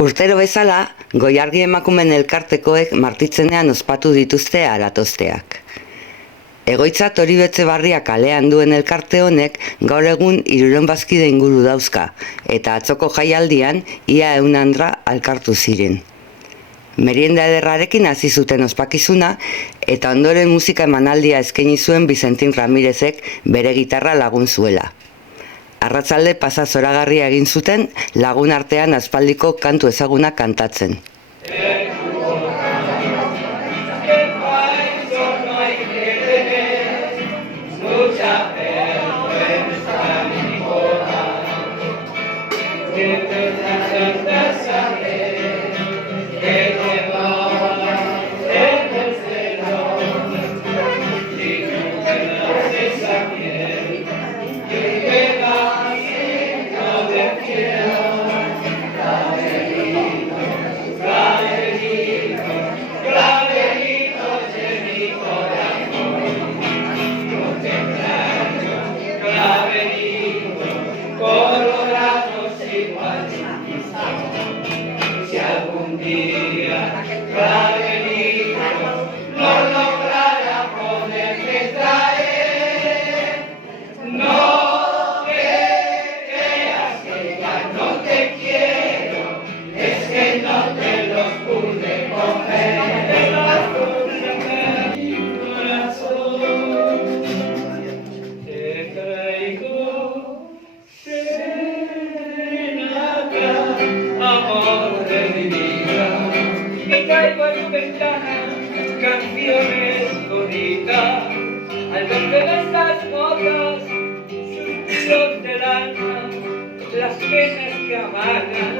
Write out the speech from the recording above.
Urtero bezala, Goiargi emakumeen elkartekoek martitzenean ospatu dituzte aratosteak. Egoitza Toribetxebarria kalean duen elkarte honek gaur egun 300 bazkide inguru dauzka, eta atzoko jaialdian ia 100 andra elkartu ziren. Merienda ederrarekin hasi zuten ospakizuna, eta ondoren musika emanaldia eskaini zuen Vicentin Ramirezek bere gitarra lagun zuela. Arratsalde pasa zoragarria egin zuten lagun artean aspaldiko kantu ezagunak kantatzen. Si algún día Clavelito no lograra poderte traer, no creas que ya no te quiero, es que no te los pude coger. Mi corazón te traigo amor de mi vida, y traigo a tu ventana canciones bonitas, al toque de estas notas, suspiros del alma, las penas que amargan